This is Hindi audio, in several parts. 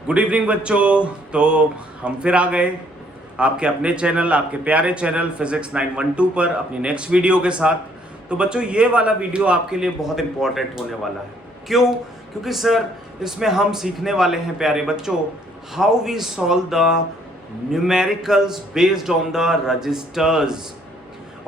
गुड इवनिंग बच्चों। तो हम फिर आ गए आपके अपने चैनल, आपके प्यारे चैनल फिजिक्स 912 पर अपनी नेक्स्ट वीडियो के साथ। तो बच्चों ये वाला वीडियो आपके लिए बहुत इंपॉर्टेंट होने वाला है। क्यों? क्योंकि सर इसमें हम सीखने वाले हैं प्यारे बच्चों how we solve the numericals based on the registers.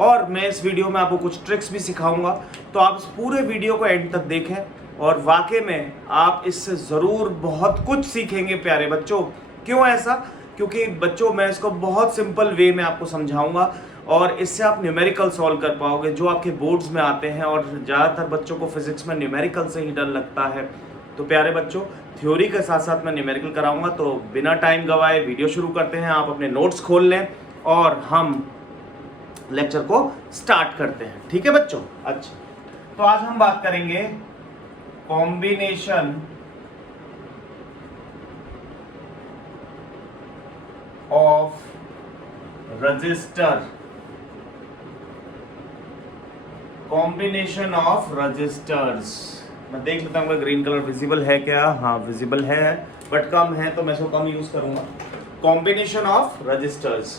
और मैं इस वीडियो में आपको कुछ ट्रिक्स भी सिखाऊंगा, तो आप इस पूरे वीडियो को एंड तक देखें और वाकई में आप इससे ज़रूर बहुत कुछ सीखेंगे प्यारे बच्चों। क्यों ऐसा? क्योंकि बच्चों मैं इसको बहुत सिंपल वे में आपको समझाऊंगा और इससे आप न्यूमेरिकल सॉल्व कर पाओगे जो आपके बोर्ड्स में आते हैं। और ज़्यादातर बच्चों को फिजिक्स में न्यूमेरिकल से ही डर लगता है। तो प्यारे बच्चों थ्योरी के साथ साथ मैं न्यूमेरिकल कराऊंगा, तो बिना टाइम गवाए वीडियो शुरू करते हैं। आप अपने नोट्स खोल लें और हम लेक्चर को स्टार्ट करते हैं। ठीक है बच्चों? अच्छा, तो आज हम बात करेंगे combination of register. Combination of registers. मैं देख लेता हूँ ग्रीन कलर विजिबल है क्या? हाँ विजिबल है, बट कम है तो मैं इसको कम यूज करूंगा। Combination of resistors.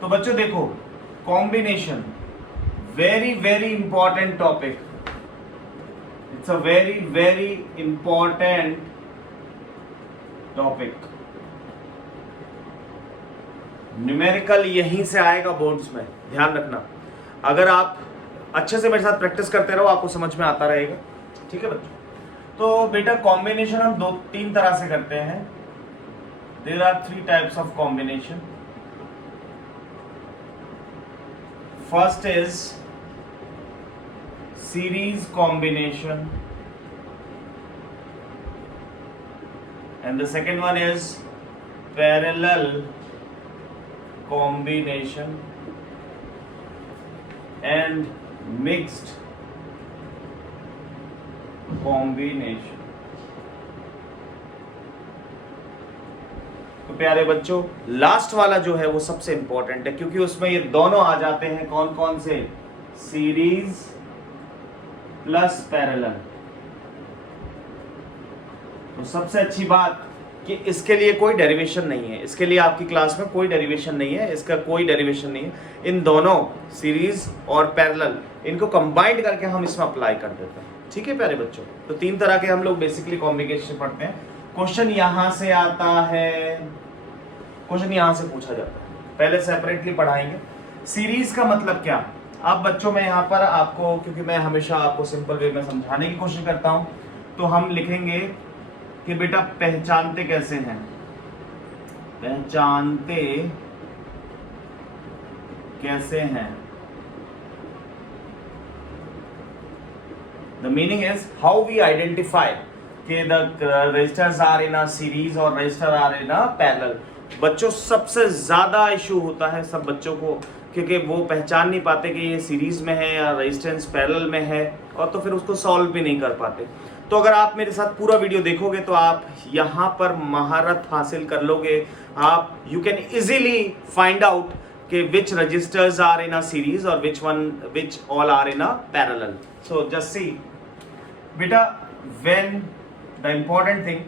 तो बच्चों देखो, combination very very important topic. It's a very very important topic. Numerical यहीं से आएगा बोर्ड्स में, ध्यान रखना। अगर आप अच्छे से मेरे साथ प्रैक्टिस करते रहो आपको समझ में आता रहेगा। ठीक है बच्चों? तो बेटा कॉम्बिनेशन हम दो तीन तरह से करते हैं। There are 3 types of combination. First is series combination and the second one is parallel combination and mixed combination। तो प्यारे बच्चों लास्ट वाला जो है वो सबसे इंपॉर्टेंट है, क्योंकि उसमें ये दोनों आ जाते हैं। कौन कौन से? Series plus parallel. तो सबसे अच्छी बात कि इसके लिए कोई डेरिवेशन नहीं है। इसके लिए आपकी क्लास में कोई डेरिवेशन नहीं है, इसका कोई डेरिवेशन नहीं है। इन दोनों सीरीज और पैरेलल इनको कंबाइंड करके हम इसमें अप्लाई कर देते हैं। ठीक है प्यारे बच्चों? तो 3 तरह के हम लोग बेसिकली कॉम्बिनेशन पढ़ते हैं। क्वेश्चन यहां से आता है, क्वेश्चन यहां से पूछा जाता है। पहले सेपरेटली पढ़ाएंगे। सीरीज का मतलब क्या? अब बच्चों मैं यहाँ पर आपको, क्योंकि मैं हमेशा आपको सिंपल वे में समझाने की कोशिश करता हूँ, तो हम लिखेंगे कि बेटा पहचानते कैसे हैं? पहचानते कैसे हैं? The meaning is how we identify कि the registers are in a series और register are in a parallel. बच्चों सबसे ज्यादा इशू होता है सब बच्चों को, क्योंकि वो पहचान नहीं पाते कि ये सीरीज में है या रेजिस्टेंस पैरेलल में है, और तो फिर उसको सॉल्व भी नहीं कर पाते। तो अगर आप मेरे साथ पूरा वीडियो देखोगे तो आप यहाँ पर महारत हासिल कर लोगे। आप you can easily find out कि which registers are in a series और which all are in a parallel. So just see बेटा, व्हेन द इंपॉर्टेंट थिंग,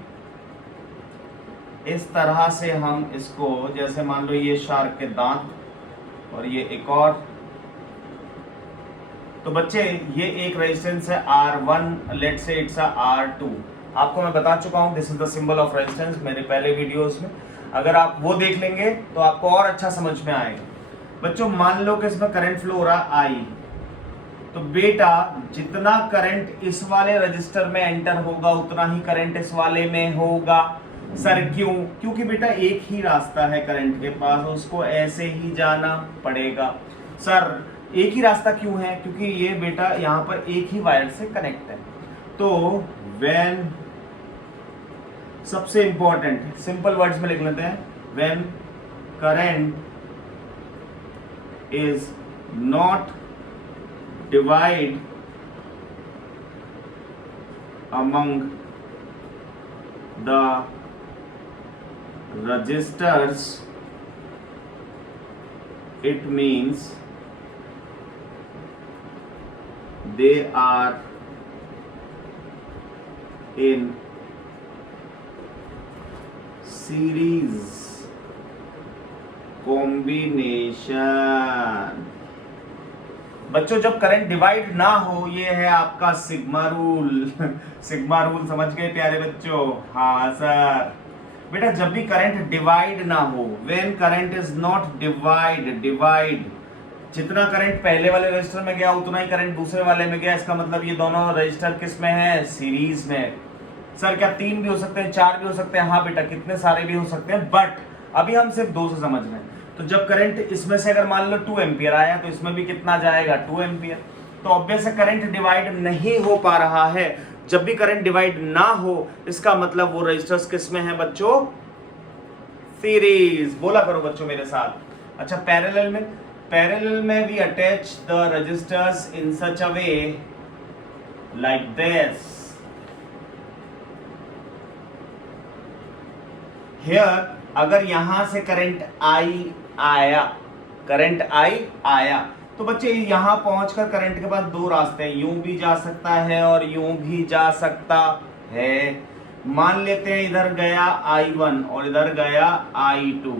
इस तरह से हम इसको, जैसे मान लो ये शार्क के दांत और ये एक और, तो बच्चे ये एक रेजिस्टेंस है R1, लेट से इट्स R2। आपको मैं बता चुका हूं this is the symbol of resistance मेरे पहले वीडियोस में। अगर आप वो देख लेंगे तो आपको और अच्छा समझ में आएगा। बच्चों मान लो कि इसमें करंट फ्लो हो रहा I, तो बेटा जितना करंट इस वाले रजिस्टर में एंटर होगा उतना ही करंट इस वाले में होगा। सर क्यों? क्योंकि बेटा एक ही रास्ता है करंट के पास, उसको ऐसे ही जाना पड़ेगा। सर एक ही रास्ता क्यों है? क्योंकि ये बेटा यहाँ पर एक ही वायर से कनेक्ट है। तो व्हेन, सबसे इंपॉर्टेंट सिंपल वर्ड्स में लिख लेते हैं, when current is not divide among the registers, it means they are in series combination. बच्चों जब करंट डिवाइड ना हो, ये है आपका सिग्मा रूल। सिग्मा रूल समझ गए प्यारे बच्चों? हाँ सर। बेटा जब भी करंट डिवाइड ना हो, when current is not divide, जितना करंट पहले वाले रजिस्टर में गया उतना ही करंट दूसरे वाले में गया, इसका मतलब ये दोनों रजिस्टर किस में है? सीरीज में। सर क्या 3 भी हो सकते हैं, 4 भी हो सकते हैं? हाँ बेटा कितने सारे भी हो सकते हैं, बट अभी हम सिर्फ 2 से समझ रहे हैं। तो जब करंट इसमें से अगर मान लो 2 एम्पियर आया तो इसमें भी कितना जाएगा? 2 एम्पियर। तो ऑब्वियस करंट डिवाइड नहीं हो पा रहा है। जब भी करंट डिवाइड ना हो, इसका मतलब वो रजिस्टर्स किस में है बच्चों? सीरीज। बोला करो बच्चों मेरे साथ। अच्छा पैरेलल में we attach the resistors in such a way like this. Here अगर यहां से करंट आई आया तो बच्चे यहां पहुंचकर करंट के पास 2 रास्ते हैं, यूं भी जा सकता है और यूं भी जा सकता है। मान लेते हैं इधर गया I1 और इधर गया I2।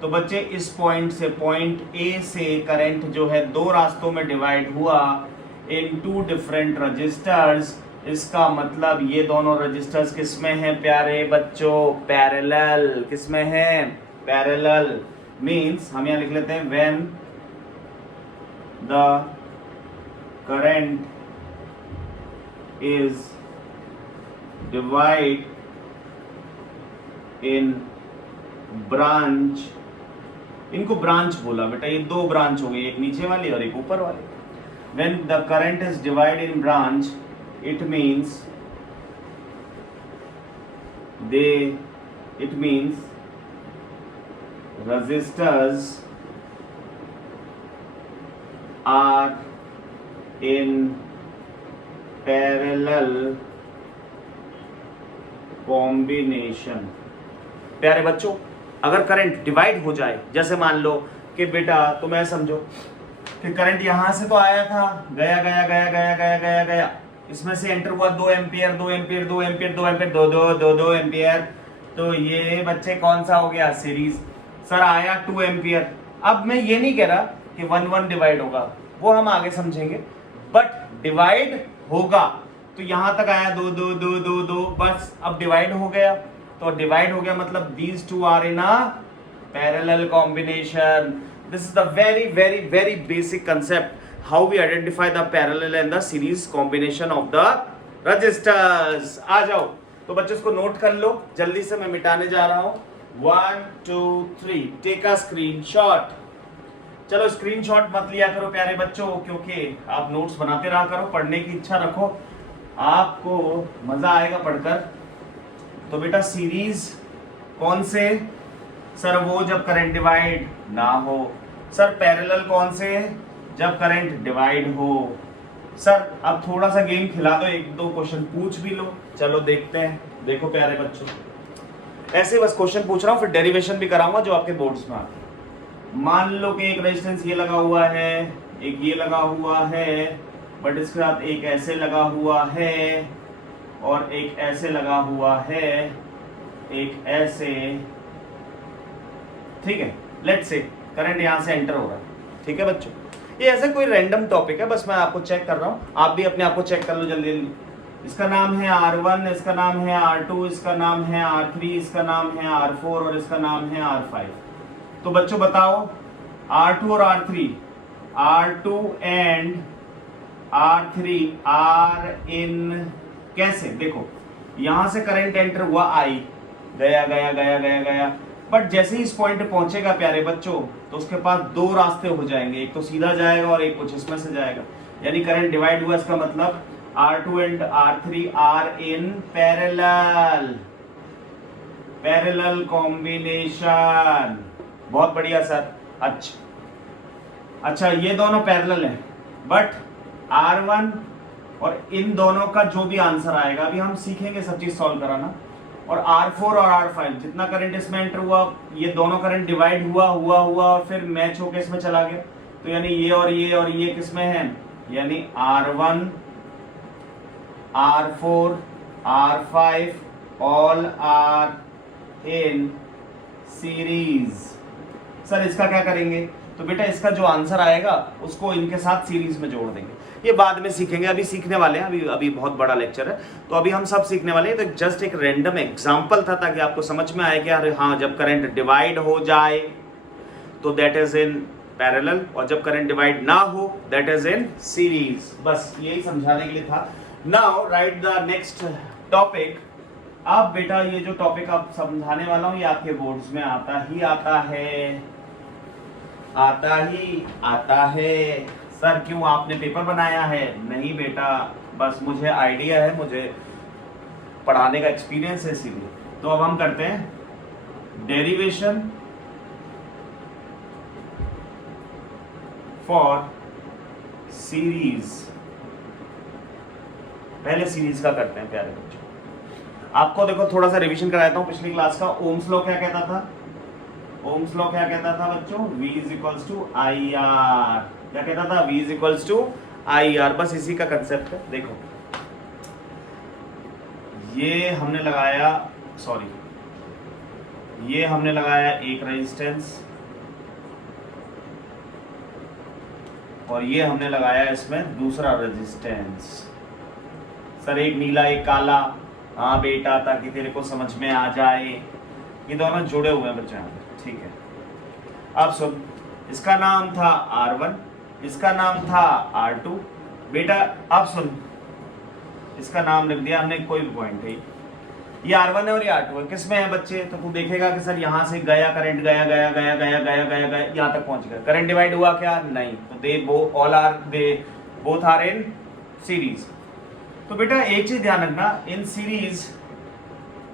तो बच्चे इस पॉइंट से, पॉइंट A से करंट जो है 2 रास्तों में डिवाइड हुआ इन 2 डिफरेंट रजिस्टर्स। इसका मतलब ये दोनों रजिस्टर्स किस में हैं प्यारे बच्चों? पैरेलल। किस में हैं? पैरेलल। मीन्स हम यहां लिख लेते हैं when the current is divide in branch, इनको ब्रांच बोला बेटा, ये 2 ब्रांच हो गई, एक नीचे वाली और एक ऊपर वाली। When the current is divide in branch, it means resistors are in parallel combination। प्यारे बच्चों अगर करंट डिवाइड हो जाए, जैसे मान लो कि बेटा तुम ऐसा समझो कि करंट यहां से तो आया था, गया गया गया गया गया गया गया, इसमें से एंटर हुआ 2 ampere 2 ampere 2 ampere 2 ampere 2 ampere. तो ये बच्चे कौन सा हो गया? सीरीज। सर आया 2 एम्पियर। अब मैं ये नहीं कह रहा कि 1 डिवाइड होगा, वो हम आगे समझेंगे, बट डिवाइड होगा। तो यहां तक आया 2 बस, अब डिवाइड हो गया। तो डिवाइड हो गया मतलब these 2 are in a parallel combination. This is the very very very basic concept how we identify the parallel and the series combination of the resistors। आ जाओ तो बच्चों इसको नोट कर लो, जल्दी से मैं मिटाने जा रहा हूं। 1 2 3 टेक अ स्क्रीनशॉट। चलो स्क्रीनशॉट मत लिया करो प्यारे बच्चों, क्योंकि आप नोट्स बनाते रहा करो, पढ़ने की इच्छा रखो, आपको मजा आएगा पढ़कर। तो बेटा सीरीज कौन से? सर वो जब करंट डिवाइड ना हो। सर पैरेलल कौन से? जब करंट डिवाइड हो। सर अब थोड़ा सा गेम खिला दो, 1-2 क्वेश्चन पूछ भी लो। चलो देखते हैं। देखो प्यारे बच्चों, ऐसे बस क्वेश्चन पूछ रहा हूँ, फिर डेरिवेशन भी कराऊंगा जो आपके बोर्ड्स में आते हैं। मान लो कि एक रेजिस्टेंस ये लगा हुआ है, एक ये लगा हुआ है, बट इसके साथ एक ऐसे लगा हुआ है और एक ऐसे लगा हुआ है, एक ऐसे। ठीक है, लेट्स से करंट यहां से एंटर हो रहा है। ठीक है बच्चों, ये ऐसा कोई रैंडम टॉपिक है, बस मैं आपको चेक कर रहा हूँ, आप भी अपने आप को चेक कर लो जल्दी जल्दी। इसका नाम है R1, इसका नाम है R2, इसका नाम है R3, इसका नाम है R4 और इसका नाम है R5। तो बच्चों बताओ R2 और R3, R2 and R3 are इन कैसे? देखो यहां से करंट एंटर हुआ I, गया गया गया गया गया, बट जैसे ही इस पॉइंट पे पहुंचेगा प्यारे बच्चों तो उसके पास 2 रास्ते हो जाएंगे, एक तो सीधा जाएगा और एक कुछ इसमें से जाएगा, यानी करंट डिवाइड हुआ। इसका मतलब R2 and R3 are in parallel combination. बहुत बढ़िया सर। अच्छा ये दोनों पैरेलल हैं, बट R1 और इन दोनों का जो भी आंसर आएगा, अभी हम सीखेंगे सब चीज सॉल्व कराना, और R4 और R5 जितना करंट इसमें एंटर हुआ, ये दोनों करंट डिवाइड हुआ और फिर मैच होकर इसमें चला गया। तो यानी ये और ये किस में है? यानी R1 R4 R5 all are in series. Sir इसका क्या करेंगे? तो बेटा इसका जो आंसर आएगा उसको इनके साथ सीरीज में जोड़ देंगे। ये बाद में सीखेंगे, अभी सीखने वाले हैं, अभी बहुत बड़ा लेक्चर है तो अभी हम सब सीखने वाले हैं। तो जस्ट एक रैंडम एग्जांपल था ताकि आपको समझ में आए कि अरे हाँ, जब करंट डिवाइड हो जाए तो दैट इज इन पैरेलल, और जब करंट डिवाइड ना हो दैट इज इन सीरीज। बस यही समझाने के लिए था। Now right the next topic. आप बेटा ये जो टॉपिक आप समझाने वाला हूं ये आपके बोर्ड्स में आता है। सर क्यों आपने पेपर बनाया है? नहीं बेटा, बस मुझे आइडिया है, मुझे पढ़ाने का एक्सपीरियंस है इसीलिए। तो अब हम करते हैं डेरिवेशन फॉर सीरीज। पहले सीरीज का करते हैं प्यारे बच्चों। आपको देखो थोड़ा सा रिवीजन कराता हूं पिछली क्लास का। ओम्स लॉ क्या कहता था? ओम्स लॉ क्या कहता था बच्चों? V is equals to I R. क्या कहता था? V is equals to I R. बस इसी का कंसेप्ट है। देखो ये हमने लगाया एक रेजिस्टेंस और ये हमने लगाया इसमें दूसरा रेजिस्टेंस। सर एक नीला एक काला। हाँ बेटा, ताकि तेरे को समझ में आ जाए। ये दोनों जुड़े हुए हैं बच्चे यहाँ पे, ठीक है। अब सुन, इसका नाम था R1, इसका नाम था R2। बेटा अब सुन, इसका नाम लिख दिया हमने, कोई भी पॉइंट है। ये R1 है और ये R2 है। किस में है बच्चे? तो तू देखेगा कि सर यहाँ से गया करंट, गया यहाँ तक पहुंच गया। करंट डिवाइड हुआ क्या? नहीं। तो they both are in series. तो बेटा एक चीज ध्यान रखना, इन सीरीज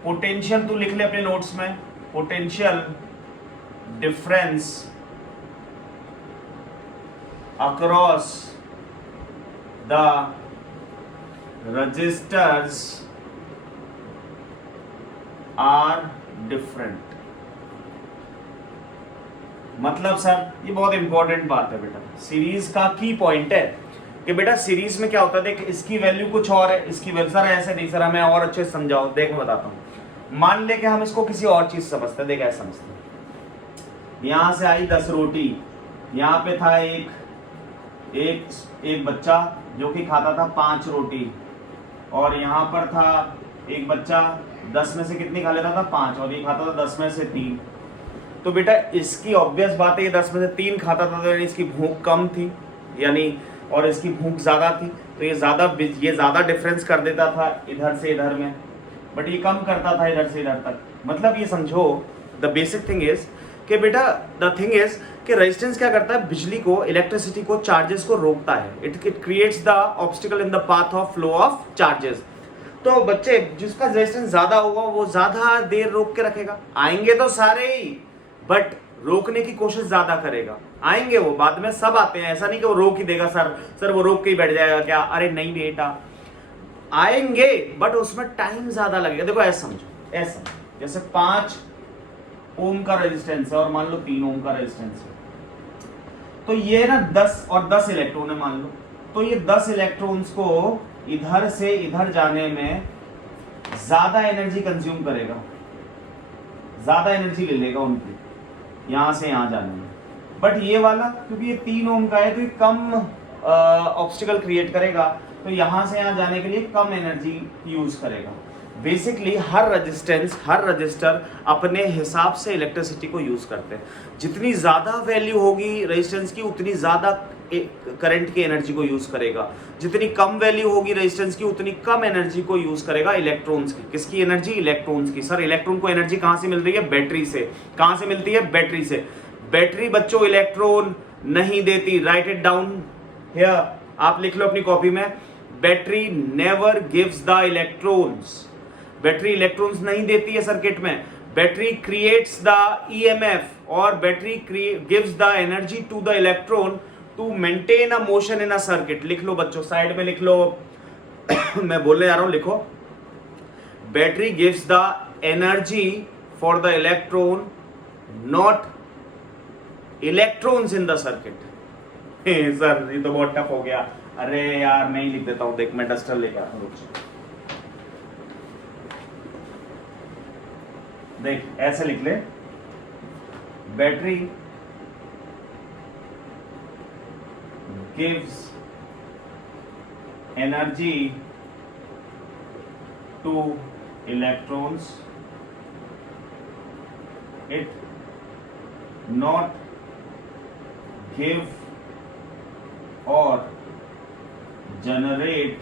पोटेंशियल तू लिख ले अपने नोट्स में, potential difference across the registers are different. मतलब सर ये बहुत इंपॉर्टेंट बात है बेटा, सीरीज का की पॉइंट है कि बेटा सीरीज में क्या होता है, देख इसकी वैल्यू कुछ और है, इसकी वैल्यू सर ऐसे नहीं सर, हमें और अच्छे से समझाओ। देख मैं बताता हूँ, मान ले कि हम इसको किसी और चीज समझते हैं। देख ऐसा समझते हैं, यहां से आई 10 रोटी, यहाँ पे था एक बच्चा जो कि खाता था 5 रोटी, और यहाँ पर था एक बच्चा 10 में से कितनी खा लेता था? 5, और ये खाता था 10 में से 3। तो बेटा इसकी ऑब्वियस बात है, ये 10 में से 3 खाता था तो यानी इसकी भूख कम थी, यानी और इसकी भूख ज़्यादा थी, तो ये ज़्यादा डिफरेंस कर देता था इधर से इधर में, बट ये कम करता था इधर से इधर तक। मतलब ये समझो द बेसिक थिंग इज कि बेटा द थिंग इज कि रेजिस्टेंस क्या करता है, बिजली को, इलेक्ट्रिसिटी को, चार्जेस को रोकता है। It creates the obstacle in the path of flow of charges. तो बच्चे जिसका रेजिस्टेंस ज्यादा होगा वो ज्यादा देर रोक के रखेगा। आएंगे तो सारे ही, बट रोकने की कोशिश ज्यादा करेगा। आएंगे वो, बाद में सब आते हैं, ऐसा नहीं कि वो रोक ही देगा। सर वो रोक के ही बैठ जाएगा क्या? अरे नहीं बेटा, आएंगे बट उसमें टाइम ज्यादा लगेगा। देखो ऐसा समझो, ऐसा जैसे 5 ओम का रेजिस्टेंस है और मान लो 3 ओम का रेजिस्टेंस है, तो ये ना 10 और 10 इलेक्ट्रॉन है मान लो, तो ये 10 इलेक्ट्रॉन्स को इधर से इधर जाने में ज्यादा एनर्जी कंज्यूम करेगा, ज्यादा एनर्जी ले लेगा उनकी यहां से यहां जाने में। बट ये वाला क्योंकि ये 3 ओम का है तो ये कम ऑब्स्टिकल क्रिएट करेगा, तो यहां से यहां जाने के लिए कम एनर्जी यूज करेगा। बेसिकली हर रजिस्टर अपने हिसाब से इलेक्ट्रिसिटी को यूज करते हैं। जितनी ज्यादा वैल्यू होगी रेजिस्टेंस की उतनी ज्यादा करंट की एनर्जी को यूज करेगा, जितनी कम वैल्यू होगी रेजिस्टेंस की उतनी कम एनर्जी को यूज करेगा इलेक्ट्रॉन्स की। किसकी एनर्जी? इलेक्ट्रॉन्स की। सर इलेक्ट्रॉन को एनर्जी कहां से मिल रही है? बैटरी से। कहां से मिलती है? बैटरी से। बैटरी बच्चों इलेक्ट्रॉन नहीं देती। राइट इट डाउन हियर, आप लिख लो अपनी कॉपी में, battery never gives the electrons. Battery electrons नहीं देती है सर्किट में। बैटरी क्रिएट्स द ईएमएफ और battery gives the energy to the electron to maintain a motion in a circuit. लिख लो बच्चों, साइड में लिख लो मैं बोलने जा रहा हूं, लिखो, battery gives the energy for the electron, not electrons in the circuit. Sir ये तो बहुत टफ हो गया। अरे यार मैं ही लिख देता हूं, देख मैं डस्टर लेकर आता हूं। देख ऐसे लिख ले, battery gives energy two electrons, it not give और जनरेट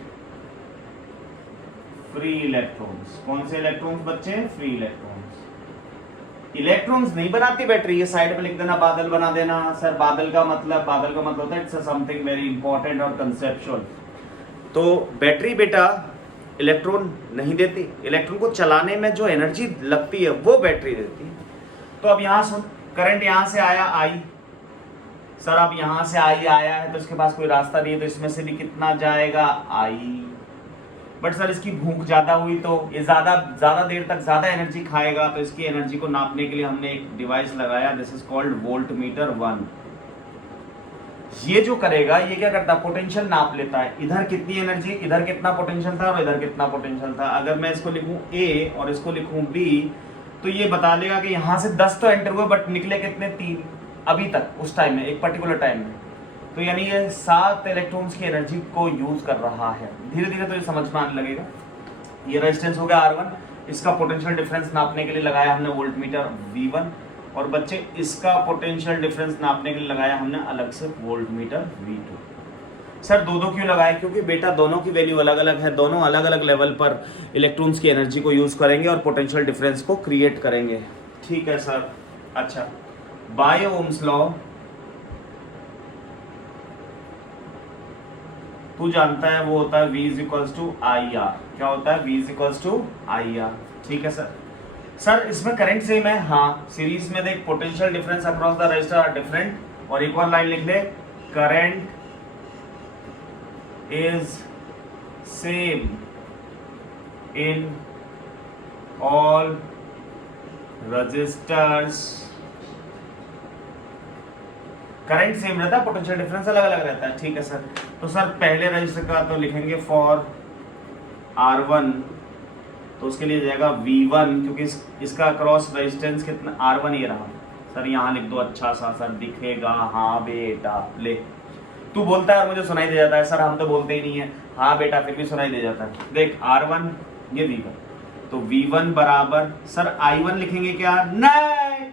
फ्री इलेक्ट्रॉन्स। कौन से इलेक्ट्रॉन्स बच्चे? Free electrons. इलेक्ट्रॉन्स नहीं बनाती बैटरी, ये साइड पे लिख देना, बादल बना देना। सर बादल का मतलब होता है इट्स समथिंग वेरी इंपॉर्टेंट और कंसेप्चुअल। तो बैटरी बेटा इलेक्ट्रॉन नहीं देती, इलेक्ट्रॉन को चलाने में जो एनर्जी लगती है वो बैटरी देती है। तो अब यहां सुन, करंट यहां से आया आई, सर अब यहां से आई आया है तो इसके पास कोई रास्ता नहीं है, तो इसमें से भी कितना जाएगा? आई। बट सर इसकी भूख ज्यादा हुई तो ये ज्यादा देर तक ज्यादा एनर्जी खाएगा, तो इसकी एनर्जी को नापने के लिए हमने एक डिवाइस लगाया, दिस इज कॉल्ड वोल्टमीटर 1। ये जो करेगा, ये क्या करता है? पोटेंशियल नाप लेता है, इधर कितनी एनर्जी, इधर कितना पोटेंशियल था और इधर कितना पोटेंशियल था। अगर मैं इसको लिखूं A और इसको लिखूं B, तो ये बता देगा कि यहां से 10 तो एंटर हुए बट निकले कितने? 3 अभी तक, उस टाइम में, एक पर्टिकुलर टाइम में। तो यानी ये 7 इलेक्ट्रॉन्स की एनर्जी को यूज कर रहा है। धीरे धीरे तो ये समझ में आने लगेगा। ये रेजिस्टेंस हो गया R1, इसका पोटेंशियल डिफरेंस नापने के लिए लगाया हमने वोल्टमीटर V1, और बच्चे इसका पोटेंशियल डिफरेंस नापने के लिए लगाया हमने अलग से वोल्टमीटर V2। सर दो क्यों लगाए? क्योंकि बेटा दोनों की वैल्यू अलग अलग है, दोनों अलग अलग लेवल पर इलेक्ट्रॉन्स की एनर्जी को यूज करेंगे और पोटेंशियल डिफरेंस को क्रिएट करेंगे। ठीक है सर। अच्छा, बाय ओम्स लॉ तू जानता है वो होता है V is equals to I R. क्या होता है? V is equals to I R. ठीक है सर। सर इसमें करंट सेम है? हाँ। सीरीज में देख, potential difference across the resistor are different, और एक और लाइन लिख ले, current is same in all resistors. Current same रहता है, पोटेंशियल डिफरेंस अलग अलग रहता है। ठीक है सर। तो सर पहले रजिस्टर का तो लिखेंगे फॉर R1, तो उसके लिए जाएगा V1, क्योंकि इसका क्रॉस रेजिस्टेंस कितना? R1 ये रहा। सर यहाँ लिख दो, अच्छा सा सर दिखेगा। हाँ बेटा ले, तू बोलता है और मुझे सुनाई दे जाता है। सर हम तो बोलते ही नहीं है। हाँ बेटा फिर भी सुनाई दे जाता है। देख R1 ये V1, तो V1 बराबर, सर I1 लिखेंगे क्या? नहीं,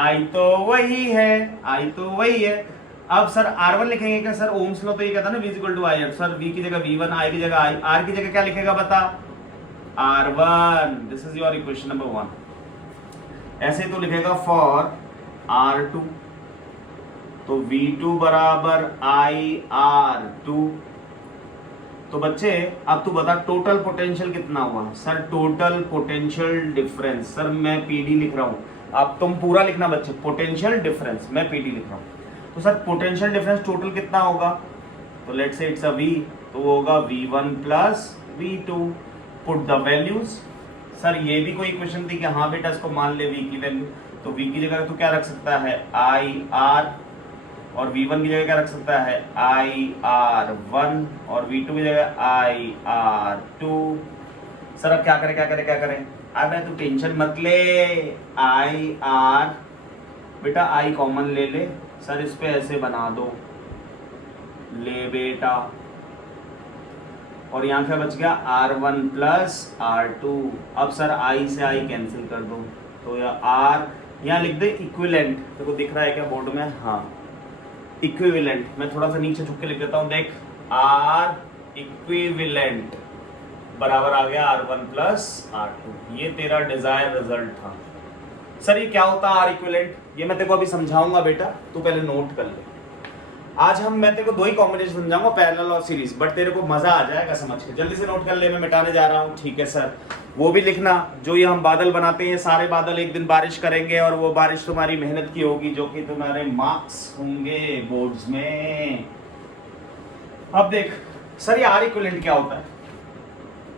I तो वही है, I तो वही है। अब सर R1 लिखेंगे क्या? सर ओम्स लॉ तो ये कहता है ना V equal to I R. Sir V की जगह V1, I की जगह I, R की जगह क्या लिखेगा बता? R1। This is your equation number 1। ऐसे तो लिखेगा फॉर R2, तो V2 बराबर IR2। तो बच्चे अब तू बता टोटल पोटेंशियल कितना हुआ? Sir total potential difference, sir मैं PD लिख रहा हूँ, अब तुम पूरा लिखना बच्चे, पोटेंशियल डिफरेंस, मैं PD लिख रहा हूँ। तो सर पोटेंशियल डिफरेंस टोटल कितना होगा? तो let's say it's a V, तो होगा V1 plus V2। Put the values. Sir ये भी कोई इक्वेशन थी कि हाँ बेटा इसको मान ले V की वैल्यू, तो V की जगह तो क्या रख सकता है? IR, और V1 की जगह क्या रख सकता है? IR1, और V2 की जगह IR2। सर अब क्या करें? अब तू टेंशन मत ले, IR बेटा I कॉमन ले ले। सर इस पे ऐसे बना दो, ले बेटा, और यहाँ क्या बच गया? R1 plus R2। अब सर I से I कैंसिल कर दो, तो यह R यहाँ लिख दे इक्विवेलेंट। देखो दिख रहा है क्या बोर्ड में? हाँ इक्विवेलेंट। मैं थोड़ा सा नीचे झुक के लिख देता हूँ, देख R इक्विवेलेंट बराबर आ गया R1 प्लस R2। ये तेरा डिजायर रिजल्ट था। सर ये क्या होता है R इक्विवेलेंट? ये मैं तेरे को अभी समझाऊंगा बेटा, तू पहले नोट कर ले। आज मैं तेरे को दो ही कॉम्बिनेशन समझाऊंगा, पैरेलल और सीरीज, बट तेरे को मजा आ जाएगा समझ के। जल्दी से नोट कर ले, मैं मिटाने जा रहा हूँ। ठीक है सर। वो भी लिखना, जो ये हम बादल बनाते हैं, सारे बादल एक दिन बारिश करेंगे, और वो बारिश तुम्हारी मेहनत की होगी, जो कि तुम्हारे मार्क्स होंगे बोर्ड्स में। अब देख सर ये R इक्विवेलेंट क्या होता है?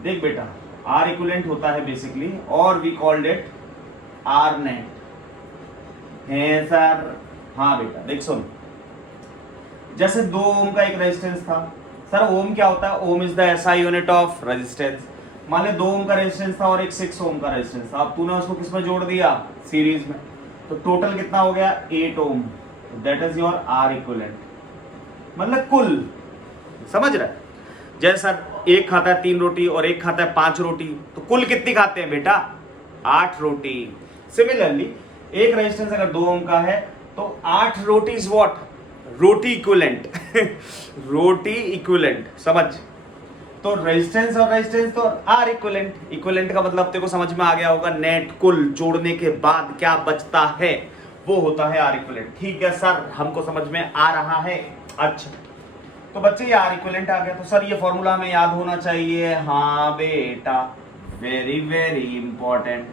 देख बेटा R इक्विवेलेंट होता है बेसिकली, और we called it R net है सर। हाँ बेटा देख सुन, जैसे 2 ओम का एक रेजिस्टेंस था। सर ओम क्या होता है? Ohm is the SI unit of resistance. मान ले 2 ओम का रेजिस्टेंस था और एक 6 ओम का रेजिस्टेंस था, अब तूने उसको किस में जोड़ दिया, सीरीज में, तो टोटल कितना हो गया 8 ohm, that is your R equivalent, मतलब कुल, समझ रहा है? जैसे सर एक खाता है 3 रोटी और एक खाता है 5 रोटी, तो कुल कितनी खाते हैं बेटा, 8 रोटी। सिमिलरली एक रेजिस्टेंस अगर 2 ओम का है तो 8 roti is what, roti equivalent roti equivalent, समझ? तो रेजिस्टेंस और रेजिस्टेंस तो आर इक्विवेलेंट, इक्विवेलेंट का मतलब तेरे को समझ में आ गया होगा, नेट कुल जोड़ने के बाद क्या बचता है वो होता है आर इक्विवेलेंट। ठीक है सर, हमको समझ में आ रहा है। अच्छा, तो बच्चे ये आर इक्विवेलेंट आ गया, तो सर ये फॉर्मूला हमें याद होना चाहिए। हाँ बेटा, वेरी वेरी इंपॉर्टेंट।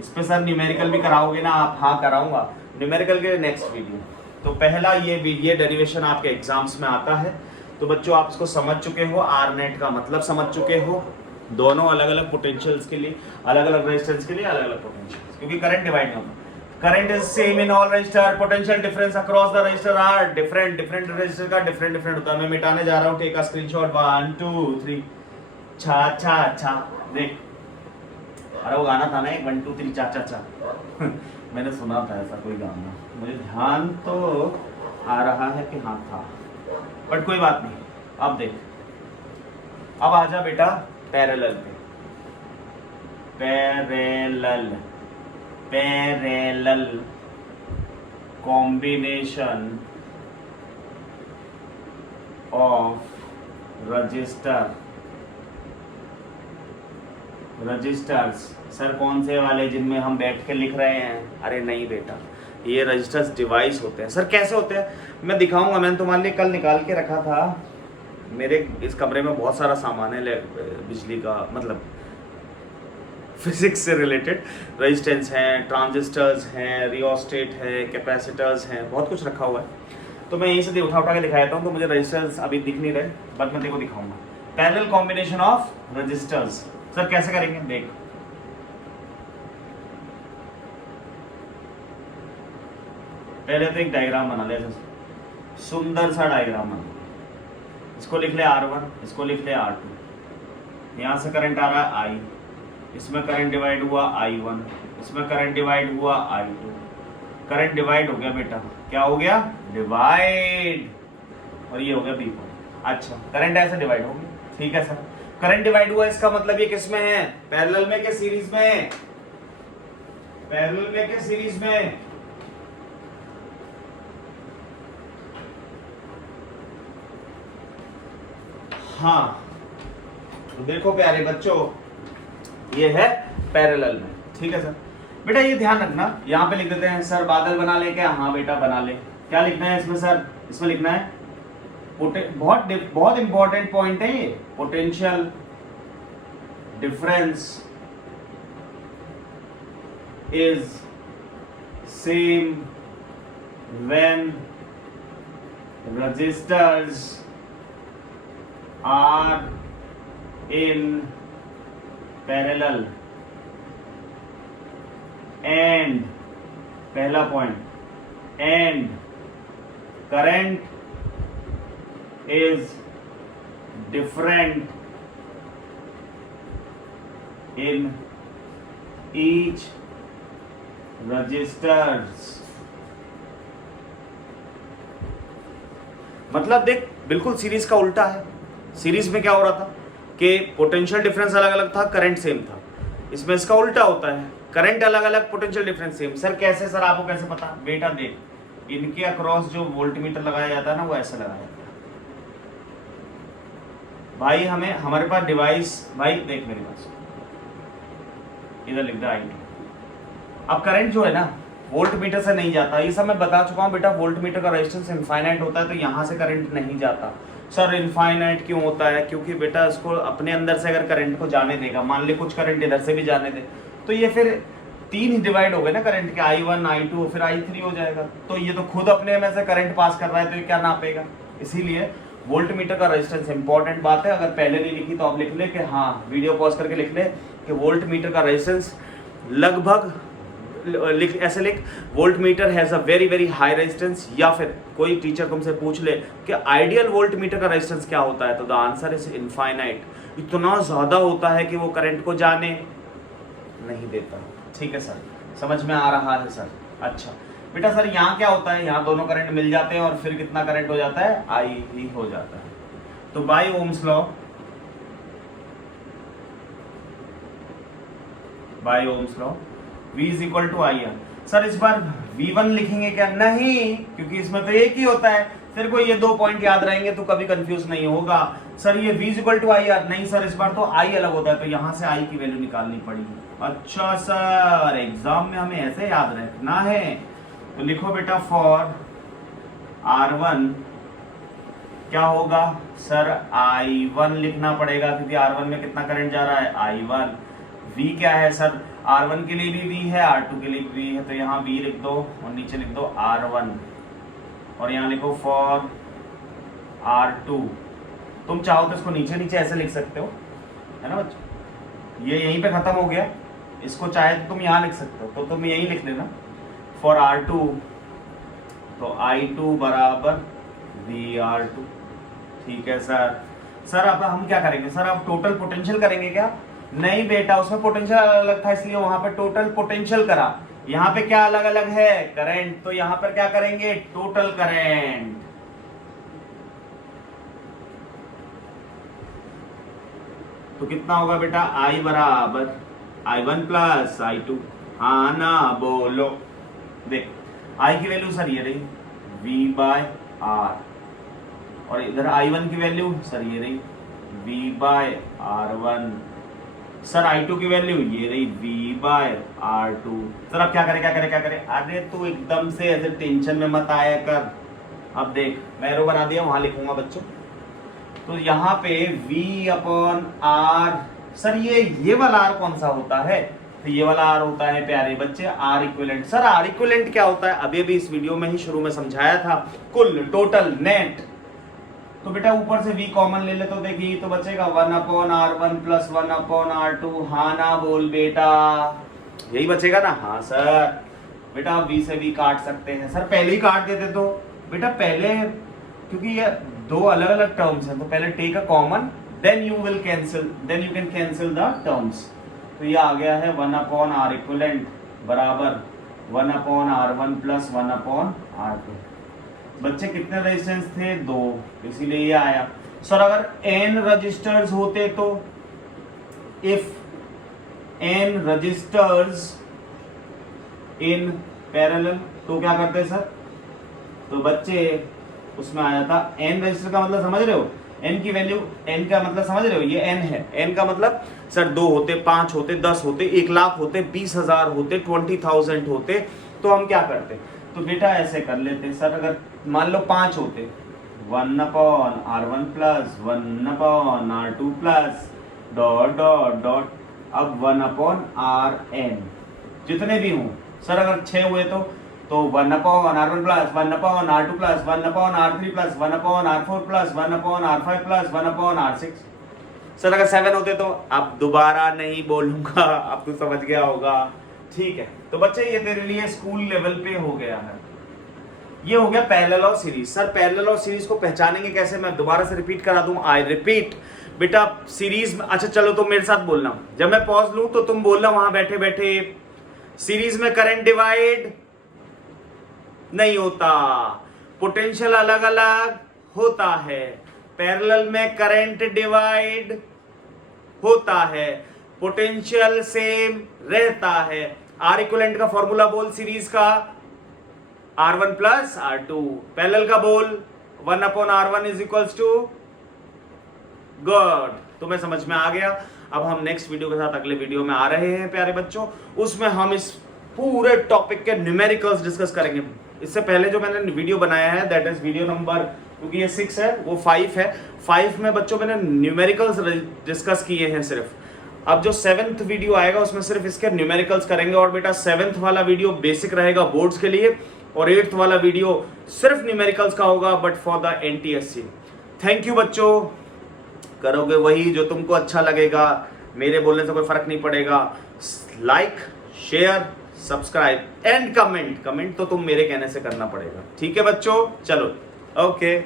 इस पे सर न्यूमेरिकल भी कराओगे ना आप? हाँ कराऊंगा, न्यूमेरिकल के नेक्स्ट वीडियो। तो पहला ये डेरिवेशन आपके एग्जाम्स में आता है, तो बच्चों आप इसको समझ चुके हो, आर नेट का मतलब समझ चुके हो, दोनों अलग अलग पोटेंशियल्स के लिए, अलग अलग रेजिस्टेंस के लिए अलग अलग पोटेंशियल्स, क्योंकि करंट डिवाइड नहीं होता। Current is same in all resistor, potential difference across the resistor are different resistor का different होता है। मैं मिटाने जा रहा हूँ, टेक अ स्क्रीनशॉट, 1 2 3, छा देख, अरे वो गाना था ना एक 1 2 3 चा मैंने सुना था ऐसा कोई गाना, मुझे ध्यान तो आ रहा है कि हाँ था, बट कोई बात नहीं। अब देख, अब आजा बेटा पैरेलल पे, parallel combination of resistors. Sir कौन से वाले जिनमें हम बैठ के लिख रहे हैं? अरे नहीं बेटा, ये रजिस्टर्स डिवाइस होते हैं। सर कैसे होते हैं? मैं दिखाऊंगा, मैंने तुम्हारे लिए कल निकाल के रखा था। मेरे इस कमरे में बहुत सारा सामान है बिजली का, मतलब फिजिक्स से रिलेटेड, रेजिस्टेंस हैं, ट्रांजिस्टर्स हैं, रियोस्टेट है, कैपेसिटर्स हैं, बहुत कुछ रखा हुआ है। तो मैं यहीं से उठा के दिखाता हूँ। तो मुझे रेजिस्टर्स अभी दिख नहीं रहे, बट मैं देखो दिखाऊंगा। Parallel combination of resistors, sir कैसे करेंगे देख। पहले तो एक डायग्राम बना ले, सुंदर सा डायग्राम बना, इसको लिख ले R1, इसको लिख ले R2। यहाँ से करंट आ रहा है I, इसमें करंट डिवाइड हुआ I1, इसमें करंट डिवाइड हुआ I2। करंट डिवाइड हो गया बेटा, क्या हो गया? डिवाइड, और ये हो गया B पॉइंट। अच्छा, करंट ऐसे डिवाइड हो गया, ठीक है सर। करंट डिवाइड हुआ, इसका मतलब ये किस में है? पैरेलल में के सीरीज में? पैरेलल में के सीरीज में? हाँ, तो देखो प्यारे बच्चों, ये है पैरेलल में, ठीक है सर। बेटा ये ध्यान रखना, यहाँ पे लिख देते हैं सर बादल बना ले क्या? हाँ बेटा बना ले। क्या लिखना है इसमें सर? इसमें लिखना है बहुत इंपॉर्टेंट पॉइंट है ये, potential difference is same when registers are in parallel and, पहला point, and current is different in each registers. मतलब देख, बिल्कुल सीरीज का उल्टा है। सीरीज में क्या हो रहा था कि पोटेंशियल डिफरेंस अलग अलग था, करंट सेम था। इसमें इसका उल्टा होता है, करंट अलग अलग, पोटेंशियल डिफरेंस सेम। सर कैसे? सर आपको कैसे पता? बेटा देख, इनके अक्रॉस जो वोल्टमीटर लगाया जाता है ना, वो ऐसे लगाया जाता है भाई। हमारे पास डिवाइस, भाई देख मेरे पास, इधर लिख दे I2। अब करंट जो है ना, वोल्टमीटर से नहीं जाता, ये सब मैं बता चुका हूँ बेटा। वोल्टमीटर का रेजिस्टेंस इनफाइनाइट होता है, तो यहाँ से करंट नहीं जाता। सर इनफाइनाइट क्यों होता है? क्योंकि बेटा इसको अपने अंदर से अगर करंट को जाने देगा, मान ले कुछ करंट इधर से भी जाने दे, तो ये फिर 3 ही डिवाइड हो गए ना करंट के, I1 I2 फिर I3 हो जाएगा। तो ये तो खुद अपने में से करंट पास कर रहा है, तो ये क्या नापेगा? इसीलिए वोल्टमीटर का रेजिस्टेंस इंपॉर्टेंट बात है। अगर पहले नहीं लिखी तो आप लिख ले कि हाँ, वीडियो पॉज करके लिख ले कि वोल्टमीटर का रेजिस्टेंस लगभग ऐसे लिख, voltmeter has a very very high resistance. या फिर कोई टीचर तुमसे पूछ ले कि आइडियल वोल्टमीटर का रेजिस्टेंस क्या होता है, तो द आंसर इज इनफाइनाइट। इतना ज़्यादा होता है कि वो करंट को जाने नहीं देता। ठीक है सर, समझ में आ रहा है सर। अच्छा बेटा सर यहाँ क्या होता है, यहाँ दोनों करंट मिल जाते हैं और फिर कितना करंट हो जाता है, आई ही हो जाता है। तो by Ohm's law, by Ohm's law V is equal to I R. Sir इस बार V1 लिखेंगे क्या, नहीं, क्योंकि इसमें तो एक ही होता है। तेरे को ये 2 पॉइंट याद रहेंगे तो कभी कंफ्यूज नहीं होगा। सर ये V is equal to I R, नहीं सर इस बार तो I अलग होता है, तो यहाँ से I की वैल्यू निकालनी पड़ेगी। अच्छा सर एग्जाम में हमें ऐसे याद रखना है, तो लिखो बेटा फॉर R1 क्या होगा सर, I1 लिखना पड़ेगा, क्योंकि R1 में कितना करंट जा रहा है, I1। V क्या है सर, R1 के लिए भी V है, R2 के लिए भी V है, तो यहाँ V लिख दो और नीचे लिख दो R1 और यहाँ लिखो फॉर R2। तुम चाहो तो इसको नीचे नीचे ऐसे लिख सकते हो, है ना बच्चों, ये यहीं पे खत्म हो गया। इसको चाहे तो तुम यहाँ लिख सकते हो, तो तुम यही लिख लेना फॉर R2, तो I2 बराबर VR2। ठीक है सर। सर अब हम क्या करेंगे सर, अब टोटल पोटेंशियल करेंगे क्या, नहीं बेटा उसमें पोटेंशियल अलग था इसलिए वहां पे टोटल पोटेंशियल करा। यहाँ पे क्या अलग अलग है, करंट, तो यहाँ पर क्या करेंगे, टोटल करंट। तो कितना होगा बेटा, I बराबर I1 प्लस I2। हाँ ना बोलो, देख I की वैल्यू सर ये रही V बाय R, और इधर I1 की वैल्यू सर ये रही V bye R1। Sir I2 की वैल्यू ये रही V बाय R2। सर अब क्या करें, अरे तू एकदम से ऐसे टेंशन में मत आया कर। अब देख मैं एरो बना दिया, वहां लिखूंगा बच्चों, तो यहाँ पे V अपॉन R, सर ये वाला R कौन सा होता है, तो ये वाला R होता है प्यारे बच्चे R equivalent. Sir R equivalent क्या होता है, अभी इस वीडियो में ही शुरू में समझाया था, कुल टोटल नेट। तो बेटा ऊपर से V कॉमन ले ले तो देखिए तो बचेगा 1 upon R1 plus 1 upon R2। हाँ ना बोल बेटा, यही बचेगा ना, हाँ सर। बेटा आप V से V काट सकते हैं, सर पहले ही काट देते तो बेटा, पहले क्योंकि ये दो अलग अलग टर्म्स हैं, तो पहले take a common, then you can cancel the terms. तो ये आ गया है 1 अपॉन R इक्विवेलेंट बराबर 1 upon R1 plus 1 upon R2। बच्चे कितने रेजिस्टेंस थे, 2, इसीलिए ये आया। सर अगर n रजिस्टर्स होते तो, if n resistors in parallel, तो क्या करते सर, तो बच्चे उसमें आ जाता n रजिस्टर का मतलब समझ रहे हो, n की वैल्यू, n का मतलब समझ रहे हो, ये n है, n का मतलब सर 2 होते, 5 होते, 10 होते, 1 लाख होते, 20,000 होते, 20,000 होते, तो हम क्या करते, तो बेटा ऐसे कर लेते सर, अगर मान लो 5 होते, 1 upon R1 plus 1 upon R2 plus dot dot dot, अब 1 अपॉन Rn, जितने भी हों सर, अगर 6 हुए तो 1 upon R1 plus 1 upon R2 plus 1 upon R3 plus 1 upon R4 plus 1 upon R5 plus 1 upon R6। Sir अगर 7 होते तो अब दोबारा नहीं बोलूंगा, अब तू समझ गया होगा। ठीक है, तो बच्चे ये तेरे लिए स्कूल लेवल पे हो गया है, ये हो गया पैरेलल और सीरीज। सर पैरेलल और सीरीज को पहचानेंगे कैसे, मैं दोबारा से रिपीट करा दूं, आई रिपीट बेटा सीरीज में, अच्छा चलो तुम मेरे साथ बोलना, जब मैं पॉज लूं तो तुम बोलना वहां बैठे बैठे, सीरीज में करंट डिवाइड नहीं होता, पोटेंशियल अलग अलग होता है, पैरेलल में करंट डिवाइड होता है, पोटेंशियल सेम रहता है। आर इक्विवेलेंट का फॉर्मूला बोल सीरीज का, R1 प्लस R2, पैरेलल का बोल 1 upon R1 is equals to, good, तुम्हें समझ में आ गया। अब हम नेक्स्ट वीडियो के साथ अगले वीडियो में आ रहे हैं प्यारे बच्चों, उसमें हम इस पूरे टॉपिक के न्यूमेरिकल्स डिस्कस करेंगे। इससे पहले जो मैंने वीडियो बनाया है दैट इज वीडियो नंबर, क्योंकि ये 6 है वो 5 है, 5 में बच्चों मैंने न्यूमेरिकल्स डिस्कस किए हैं सिर्फ। अब जो 7th वीडियो आएगा उसमें सिर्फ इसके न्यूमेरिकल्स करेंगे, और बेटा 7th वाला वीडियो बेसिक रहेगा बोर्ड्स के लिए, और 8th वाला वीडियो सिर्फ न्यूमेरिकल्स का होगा but for the NTSC। Thank you बच्चों, करोगे वही जो तुमको अच्छा लगेगा, मेरे बोलने से कोई फर्क नहीं पड़ेगा। Like, share, subscribe and comment तो तुम मेरे कहने से करना पड़ेगा, ठीक है बच्चों, चलो ओके।